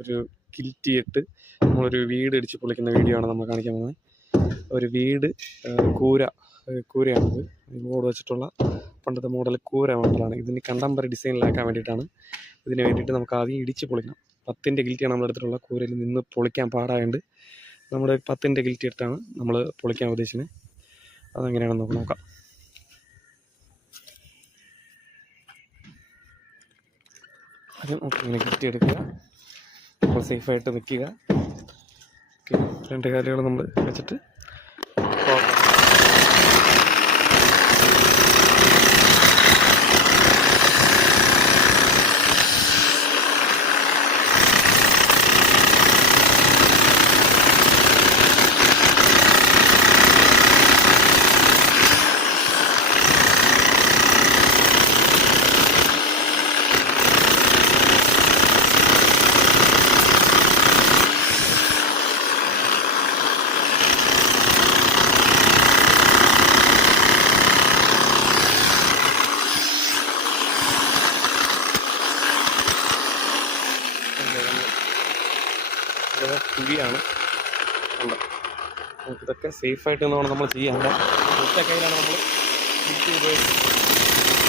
ഒരു കിൽറ്റിയിട്ട് നമ്മളൊരു വീട് ഇടിച്ച് പൊളിക്കുന്ന വീഡിയോ ആണ് നമ്മൾ കാണിക്കാൻ പോകുന്നത്. ഒരു വീട് കൂര കൂരയാണിത്. മോഡ് വെച്ചിട്ടുള്ള പണ്ടത്തെ മോഡൽ കൂര മോഡലാണ് ഇതിന് കണ്ടംപററി ഡിസൈനിലാക്കാൻ വേണ്ടിയിട്ടാണ്. ഇതിന് വേണ്ടിയിട്ട് നമുക്ക് ആദ്യം ഇടിച്ച് പൊളിക്കണം. പത്തിന്റെ ഗിൽറ്റിയാണ് നമ്മുടെ അടുത്തുള്ള കൂരയിൽ നിന്ന് പൊളിക്കാൻ പാടായതുകൊണ്ട് നമ്മുടെ പത്തിന്റെ ഗിൽറ്റി എടുത്താണ് നമ്മൾ പൊളിക്കാൻ ഉദ്ദേശിക്കുന്നത് അതെങ്ങനെയാണെന്ന് നമുക്ക് നോക്കാം. ആദ്യം നമുക്ക് ഇങ്ങനെ ഗിൽറ്റി എടുക്കുക. നമ്മൾ സേഫായിട്ട് നിൽക്കുക. ഓക്കെ രണ്ട് കാലുകൾ നമ്മൾ വെച്ചിട്ട് കുഴിയാണ്. കണ്ടോ? നമുക്കിതൊക്കെ സേഫായിട്ട് നമ്മൾ ചെയ്യാൻ. ഒറ്റ കയ്യിലാണ് നമ്മൾ ഉപയോഗിക്കുന്നത്